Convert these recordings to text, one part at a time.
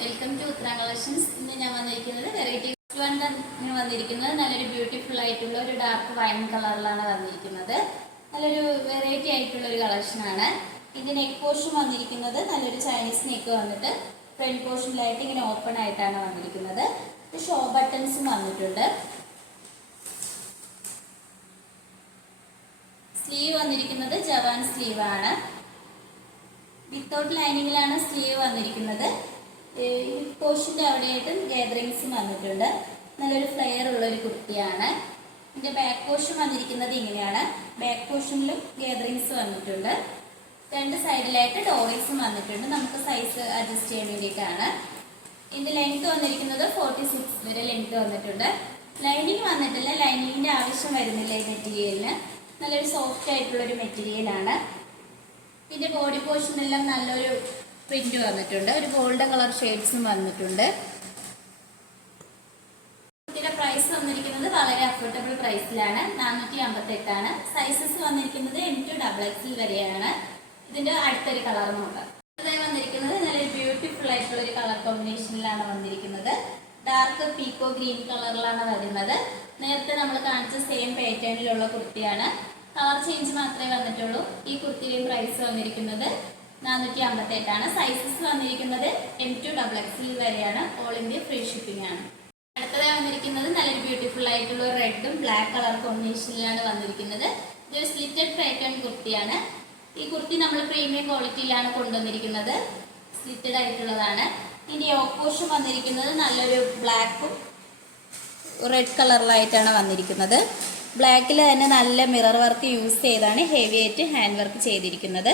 Welcome to Uttara collections. ഇന്ന് ഞാൻ വന്നിരിക്കുന്നത് വെറൈറ്റി വന്നിരിക്കുന്നത് നല്ലൊരു ബ്യൂട്ടിഫുൾ ആയിട്ടുള്ള ഒരു ഡാർക്ക് വൈൻ കളറിലാണ് വന്നിരിക്കുന്നത്. നല്ലൊരു വെറൈറ്റി ആയിട്ടുള്ള ഒരു കളക്ഷനാണ്. ഇതിന്റെ നെക്ക് പോർഷൻ വന്നിരിക്കുന്നത് നല്ലൊരു ചൈനീസ് നെക്ക് വന്നിട്ട് ഫ്രണ്ട് പോർഷനിലായിട്ട് ഇങ്ങനെ ഓപ്പൺ ആയിട്ടാണ് വന്നിരിക്കുന്നത്. ഷോ ബട്ടൺസും വന്നിട്ടുണ്ട്. സ്ലീവ് വന്നിരിക്കുന്നത് ജവാൻ സ്ലീവ് ആണ്. വിത്തൗട്ട് ലൈനിങ്ങിലാണ് സ്ലീവ് വന്നിരിക്കുന്നത്. പോർഷന്റെ അവിടെയായിട്ട് ഗാദറിങ്സും വന്നിട്ടുണ്ട്. നല്ലൊരു ഫ്ലെയർ ഉള്ള ഒരു കുർത്തിയാണ്. ഇതിന്റെ ബാക്ക് പോർഷൻ വന്നിരിക്കുന്നത് ഇങ്ങനെയാണ്. ബാക്ക് പോർഷനിലും ഗാദറിങ്സ് വന്നിട്ടുണ്ട്. രണ്ട് സൈഡിലായിട്ട് ഡോറീസും വന്നിട്ടുണ്ട്. നമുക്ക് സൈസ് അഡ്ജസ്റ്റ് ചെയ്യാൻ വേണ്ടിയിട്ടാണ്. ഇതിന്റെ ലെങ്ത് വന്നിരിക്കുന്നത് 46 വരെ ലെങ്ത് വന്നിട്ടുണ്ട്. ലൈനിങ് വന്നിട്ടില്ല. ലൈനിങ്ങിന്റെ ആവശ്യം വരുന്നില്ല ഈ മെറ്റീരിയലിന്. നല്ലൊരു സോഫ്റ്റ് ആയിട്ടുള്ള ഒരു മെറ്റീരിയലാണ്. ഇതിന്റെ ബോഡി പോർഷനെല്ലാം നല്ലൊരു പ്രിന്റ് വന്നിട്ടുണ്ട്. ഒരു ഗോൾഡൻ കളർ ഷെയ്ഡ്സും വന്നിട്ടുണ്ട്. ഇതിന്റെ പ്രൈസ് വന്നിരിക്കുന്നത് വളരെ അഫോർഡബിൾ പ്രൈസിലാണ്. 458 ആണ്. സൈസസ് വന്നിരിക്കുന്നത് M2XXL വരെയാണ്. ഇതിന്റെ അടുത്തൊരു കളർ നോക്കാം. അതായി വന്നിരിക്കുന്നത് നല്ലൊരു ബ്യൂട്ടിഫുൾ ആയിട്ടുള്ള ഒരു കളർ കോമ്പിനേഷനിലാണ് വന്നിരിക്കുന്നത്. ഡാർക്ക് പീക്കോ ഗ്രീൻ കളറിലാണ് വരുന്നത്. നേരത്തെ നമ്മൾ കാണിച്ച സെയിം പാറ്റേണിലുള്ള കുർത്തിയാണ്. കളർ ചേഞ്ച് മാത്രമേ വന്നിട്ടുള്ളൂ. ഈ കുർത്തിയുടെയും പ്രൈസ് വന്നിരിക്കുന്നത് 458 ആണ്. സൈസസ് വന്നിരിക്കുന്നത് M2XXL വരെയാണ്. ഓൾ ഇന്ത്യ ഫ്രീ ഷിപ്പിംഗ് ആണ്. അടുത്തതായി വന്നിരിക്കുന്നത് നല്ലൊരു ബ്യൂട്ടിഫുൾ ആയിട്ടുള്ള റെഡും ബ്ലാക്ക് കളർ കോമ്പിനേഷനിലാണ് വന്നിരിക്കുന്നത്. ഇതൊരു സ്ലിറ്റഡ് പാറ്റേൺ കുർത്തിയാണ്. ഈ കുർത്തി നമ്മൾ പ്രീമിയം ക്വാളിറ്റിയിലാണ് കൊണ്ടുവന്നിരിക്കുന്നത്. സ്ലിറ്റഡ് ആയിട്ടുള്ളതാണ്. ഇനി ഓപ്പോഷൻ വന്നിരിക്കുന്നത് നല്ലൊരു ബ്ലാക്കും റെഡ് കളറിലായിട്ടാണ് വന്നിരിക്കുന്നത്. ബ്ലാക്കിൽ തന്നെ നല്ല മിറർ വർക്ക് യൂസ് ചെയ്താണ് ഹെവി ആയിട്ട് ഹാൻഡ് വർക്ക് ചെയ്തിരിക്കുന്നത്.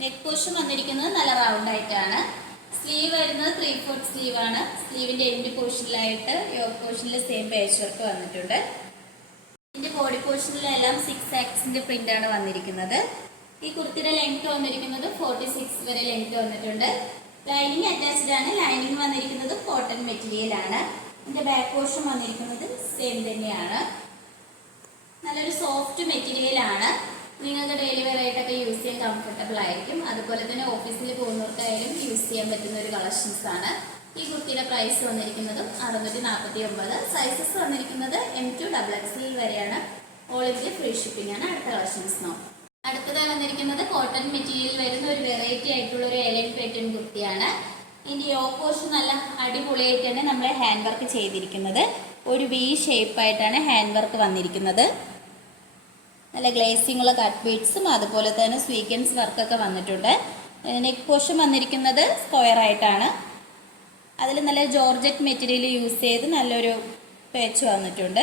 നെക്ക് പോർഷൻ വന്നിരിക്കുന്നത് നല്ല റൗണ്ട് ആയിട്ടാണ്. സ്ലീവ് വരുന്നത് 3/4 സ്ലീവ് ആണ്. സ്ലീവിന്റെ എൻഡ് പോർഷനിലായിട്ട് യോക്ക് പോർഷനിൽ സെയിം പേച്ച് വർക്ക് വന്നിട്ടുണ്ട്. ഇതിന്റെ ബോഡി പോർഷനിലെല്ലാം 6 ആക്സിന്റെ പ്രിന്റ് ആണ് വന്നിരിക്കുന്നത്. ഈ കുർത്തിയുടെ ലെങ്ത് വന്നിരിക്കുന്നത് 46 വരെ ലെങ്ത് വന്നിട്ടുണ്ട്. ലൈനിങ് അറ്റാച്ച്ഡ് ആണ്. ലൈനിങ് വന്നിരിക്കുന്നത് കോട്ടൺ മെറ്റീരിയൽ ആണ്. ഇതിന്റെ ബാക്ക് പോർഷൻ വന്നിരിക്കുന്നത് സെയിം തന്നെയാണ്. നല്ലൊരു സോഫ്റ്റ് മെറ്റീരിയൽ ആണ്. നിങ്ങൾക്ക് ഡെയിലി വെയർ ആയിട്ടൊക്കെ യൂസ് ചെയ്യാൻ കംഫർട്ടബിൾ ആയിരിക്കും. അതുപോലെ തന്നെ ഓഫീസിൽ പോകുന്നവർക്കായാലും യൂസ് ചെയ്യാൻ പറ്റുന്ന ഒരു കളക്ഷൻസ് ആണ്. ഈ കുർത്തിയുടെ പ്രൈസ് വന്നിരിക്കുന്നത് 649. സൈസസ് വന്നിരിക്കുന്നത് M2XXL വരെയാണ്. ഓൾ ഇന്ത്യ ഫ്രീ ഷിപ്പിംഗ് ആണ്. അടുത്ത കളക്ഷൻസ് നോക്കാം. അടുത്തതായി വന്നിരിക്കുന്നത് കോട്ടൺ മെറ്റീരിയൽ വരുന്ന ഒരു വെറൈറ്റി ആയിട്ടുള്ള ഒരു എലൈൻ പാറ്റേൺ കുർത്തിയാണ്. ഇതിന്റെ യോക്ക് പോർഷൻ നല്ല അടിപൊളിയായിട്ടാണ് നമ്മൾ ഹാൻഡ് വർക്ക് ചെയ്തിരിക്കുന്നത്. ഒരു V ഷേപ്പ് ആയിട്ടാണ് ഹാൻഡ് വർക്ക് വന്നിരിക്കുന്നത്. നല്ല ഗ്ലേസിംഗ് ഉള്ള കട്ട് ബീഡ്സും അതുപോലെ തന്നെ സ്വീക്വൻസ് വർക്കൊക്കെ വന്നിട്ടുണ്ട്. നെക്ക് പോർഷൻ വന്നിരിക്കുന്നത് സ്ക്വയർ ആയിട്ടാണ്. അതിൽ നല്ല ജോർജറ്റ് മെറ്റീരിയൽ യൂസ് ചെയ്ത് നല്ലൊരു പേച്ച് വന്നിട്ടുണ്ട്.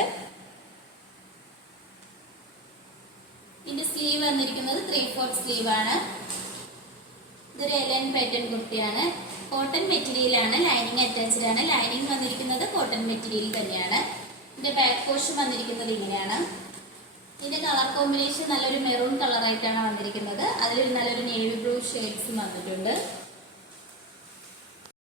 ഇതിന്റെ സ്ലീവ് വന്നിരിക്കുന്നത് 3/4 സ്ലീവ് ആണ്. ഇതൊരു എലൈൻ പാറ്റേൺ കുർത്തിയാണ്. കോട്ടൺ മെറ്റീരിയൽ ആണ്. ലൈനിങ് അറ്റാച്ച്ഡ് ആണ്. ലൈനിങ് വന്നിരിക്കുന്നത് കോട്ടൺ മെറ്റീരിയൽ തന്നെയാണ്. ഇതിന്റെ ബാക്ക് പോർഷൻ വന്നിരിക്കുന്നത് ഇങ്ങനെയാണ്. ഇതിന്റെ കളർ കോമ്പിനേഷൻ നല്ലൊരു മെറൂൺ കളർ ആയിട്ടാണ് വന്നിരിക്കുന്നത്. അതിലൊരു നല്ലൊരു നേവി ബ്ലൂ ഷെയ്ഡ്സും വന്നിട്ടുണ്ട്.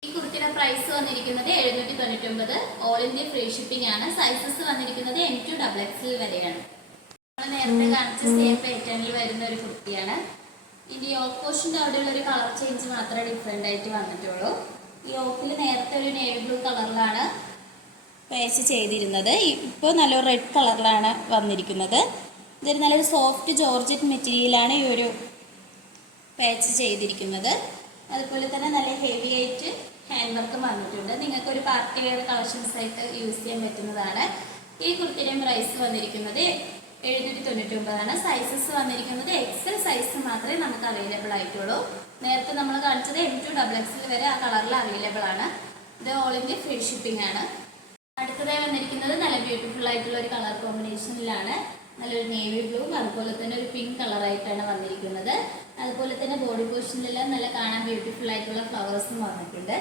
ഈ കുർത്തിയുടെ പ്രൈസ് വന്നിരിക്കുന്നത് 799. ഓൾ ഇന്ത്യ ഫ്രീ ഷിപ്പിംഗ് ആണ്. സൈസസ് വന്നിരിക്കുന്നത് M2XXL വരെയാണ്. നമ്മൾ നേരത്തെ കാണിച്ച സെയിം പാറ്റേണിൽ വരുന്ന ഒരു കുർത്തിയാണ്. ഇതിന്റെ യോക്ക് പോർഷന്റെ അവിടെയുള്ള ഒരു കളർ ചേഞ്ച് മാത്രമേ ഡിഫറെന്റ് ആയിട്ട് വന്നിട്ടുള്ളൂ. ഈ യോക്കിൽ നേരത്തെ ഒരു നേവി ബ്ലൂ കളറിലാണ് പേച്ച് ചെയ്തിരുന്നത്. ഇപ്പോൾ നല്ലൊരു റെഡ് കളറിലാണ് വന്നിരിക്കുന്നത്. ഇതൊരു നല്ലൊരു സോഫ്റ്റ് ജോർജറ്റ് മെറ്റീരിയലാണ് ഈ ഒരു പേച്ച് ചെയ്തിരിക്കുന്നത്. അതുപോലെ തന്നെ നല്ല ഹെവി ആയിട്ട് ഹാൻഡ് വർക്കും വന്നിട്ടുണ്ട്. നിങ്ങൾക്കൊരു പാർട്ടി വെയർ കളക്ഷൻസ് ആയിട്ട് യൂസ് ചെയ്യാൻ പറ്റുന്നതാണ്. ഈ കുർത്തിയുടെ പ്രൈസ് വന്നിരിക്കുന്നത് 799 ആണ്. സൈസസ് വന്നിരിക്കുന്നത് XL സൈസ് മാത്രമേ നമുക്ക് അവൈലബിൾ ആയിട്ടുള്ളൂ. നേരത്തെ നമ്മൾ കാണിച്ചത് M2XXL വരെ ആ കളറിൽ അവൈലബിൾ ആണ്. ഇത് ഓൾ ഇന്ത്യ ഫ്രീ ഷിപ്പിംഗ് ആണ്. അടുത്തതായി വന്നിരിക്കുന്നത് നല്ല ബ്യൂട്ടിഫുൾ ആയിട്ടുള്ള ഒരു കളർ കോമ്പിനേഷനിലാണ്. നല്ലൊരു നേവി ബ്ലൂവും അതുപോലെ തന്നെ ഒരു പിങ്ക് കളറായിട്ടാണ് വന്നിരിക്കുന്നത്. അതുപോലെ തന്നെ ബോഡി പോർഷനിലെല്ലാം നല്ല കാണാൻ ബ്യൂട്ടിഫുൾ ആയിട്ടുള്ള ഫ്ലവേഴ്സും വന്നിട്ടുണ്ട്.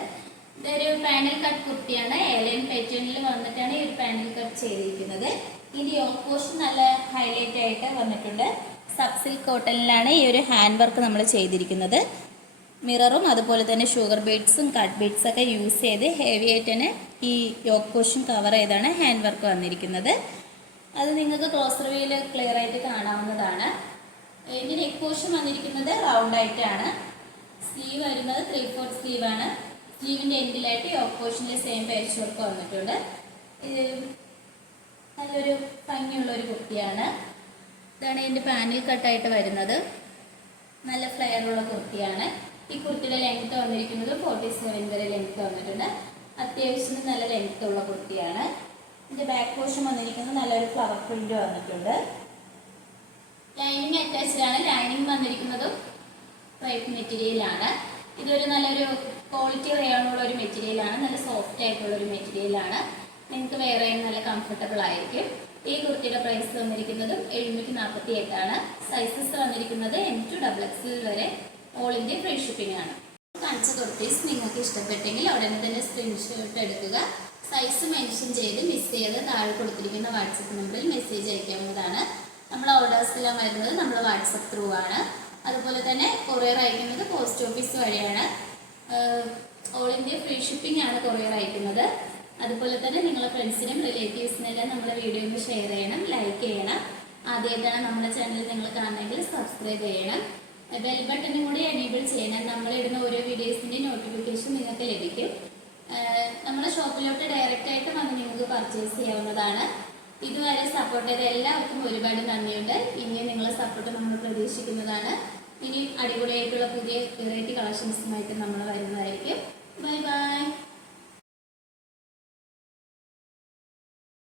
ഇതൊരു പാനൽ കട്ട് കുർത്തിയാണ്. എലൈൻ പാറ്റേണിൽ വന്നിട്ടാണ് ഈ ഒരു പാനൽ കട്ട് ചെയ്തിരിക്കുന്നത്. ഇതിന്റെ യോക്ക് പോർഷൻ നല്ല ഹൈലൈറ്റ് ആയിട്ട് വന്നിട്ടുണ്ട്. സബ് സിൽക്ക് കോട്ടണിലാണ് ഈ ഒരു ഹാൻഡ് വർക്ക് നമ്മൾ ചെയ്തിരിക്കുന്നത്. മിററും അതുപോലെ തന്നെ ഷുഗർ ബീഡ്സും കട്ട് ബീഡ്സ് ഒക്കെ യൂസ് ചെയ്ത് ഹെവി ആയിട്ട് തന്നെ ഈ യോക്ക് പോർഷൻ കവർ ചെയ്താണ് ഹാൻഡ് വർക്ക് വന്നിരിക്കുന്നത്. അത് നിങ്ങൾക്ക് ക്ലോസർ വ്യൂവിൽ ക്ലിയർ ആയിട്ട് കാണാവുന്നതാണ്. ഇതിന്റെ നെക്ക് പോർഷൻ വന്നിരിക്കുന്നത് റൗണ്ട് ആയിട്ടാണ്. സ്ലീവ് വരുന്നത് 3/4 സ്ലീവ് ആണ്. സ്ലീവിൻ്റെ എൻഡിലായിട്ട് യോക്ക് പോർഷനിൽ സെയിം പാച്ച് വർക്ക് വന്നിട്ടുണ്ട്. ഇത് നല്ലൊരു ഭംഗിയുള്ള ഒരു കുർത്തിയാണ്. ഇതാണ് ഇതിൻ്റെ പാനൽ കട്ടായിട്ട് വരുന്നത്. നല്ല ഫ്ലെയറുള്ള കുർത്തിയാണ്. ഈ കുർത്തിയുടെ ലെങ്ത് വന്നിരിക്കുന്നത് 47 വരെ ലെങ്ത് വന്നിട്ടുണ്ട്. അത്യാവശ്യം നല്ല ലെങ്ത് ഉള്ള കുർത്തിയാണ്. ഇതിൻ്റെ ബാക്ക് പോർഷൻ വന്നിരിക്കുന്നത് നല്ലൊരു ഫ്ലവർ പ്രിന്റ് വന്നിട്ടുണ്ട്. ലൈനിങ് അറ്റാച്ച്ഡ് ആണ്. ലൈനിങ് വന്നിരിക്കുന്നതും ക്രേപ്പ് മെറ്റീരിയലാണ്. ഇതൊരു നല്ലൊരു ക്വാളിറ്റി റയോണുള്ള ഒരു മെറ്റീരിയലാണ്. നല്ല സോഫ്റ്റ് ആയിട്ടുള്ള ഒരു മെറ്റീരിയലാണ്. നിങ്ങൾക്ക് വേറെ നല്ല കംഫർട്ടബിൾ ആയിരിക്കും. ഈ കുർത്തിയുടെ പ്രൈസ് വന്നിരിക്കുന്നത് 748 ആണ്. സൈസസ് വന്നിരിക്കുന്നത് M2 XXL വരെ ഓൾ ഇന്ത്യ ഫ്രീ ഷിപ്പിംഗ് ആണ്. കാണിച്ച കുർത്തീസ് നിങ്ങൾക്ക് ഇഷ്ടപ്പെട്ടെങ്കിൽ ഉടനെ തന്നെ സ്ക്രീൻഷോട്ട് എടുക്കുക. സൈസ് മെൻഷൻ ചെയ്ത് മിസ് ചെയ്ത് താഴെ കൊടുത്തിരിക്കുന്ന വാട്സപ്പ് നമ്പറിൽ മെസ്സേജ് അയക്കാവുന്നതാണ്. നമ്മുടെ ഓർഡേഴ്സെല്ലാം വരുന്നത് നമ്മൾ വാട്സപ്പ് ത്രൂ ആണ്. അതുപോലെ തന്നെ കൊറിയർ അയക്കുന്നത് പോസ്റ്റ് ഓഫീസ് വഴിയാണ്. ഓൾ ഇന്ത്യ ഫ്രീ ഷിപ്പിംഗ് ആണ് കൊറിയർ അയക്കുന്നത്. അതുപോലെ തന്നെ നിങ്ങളുടെ ഫ്രണ്ട്സിനും റിലേറ്റീവ്സിനെല്ലാം നമ്മുടെ വീഡിയോ ഒന്ന് ഷെയർ ചെയ്യണം, ലൈക്ക് ചെയ്യണം. ആദ്യമായിട്ടാണ് നമ്മുടെ ചാനൽ നിങ്ങൾ കാണണമെങ്കിൽ സബ്സ്ക്രൈബ് ചെയ്യണം. ബെൽ ബട്ടണും കൂടി എനേബിൾ ചെയ്യണം. നമ്മളിടുന്ന ഓരോ വീഡിയോസിൻ്റെ നോട്ടിഫിക്കേഷൻ നിങ്ങൾക്ക് ലഭിക്കും. നമ്മുടെ ഷോപ്പിലോട്ട് ഡയറക്റ്റ് ആയിട്ട് വന്ന് നിങ്ങൾക്ക് പർച്ചേസ് ചെയ്യാവുന്നതാണ്. ഇതുവരെ സപ്പോർട്ട് ചെയ്ത എല്ലാവർക്കും ഒരുപാട് നന്ദിയുണ്ട്. ഇനിയും നിങ്ങളെ സപ്പോർട്ട് നമ്മൾ പ്രതീക്ഷിക്കുന്നതാണ്. ഇനി അടിപൊളിയായിട്ടുള്ള പുതിയ വെറൈറ്റി കളക്ഷൻസുമായിട്ട് നമ്മൾ വരുന്നതായിരിക്കും. Bye bye.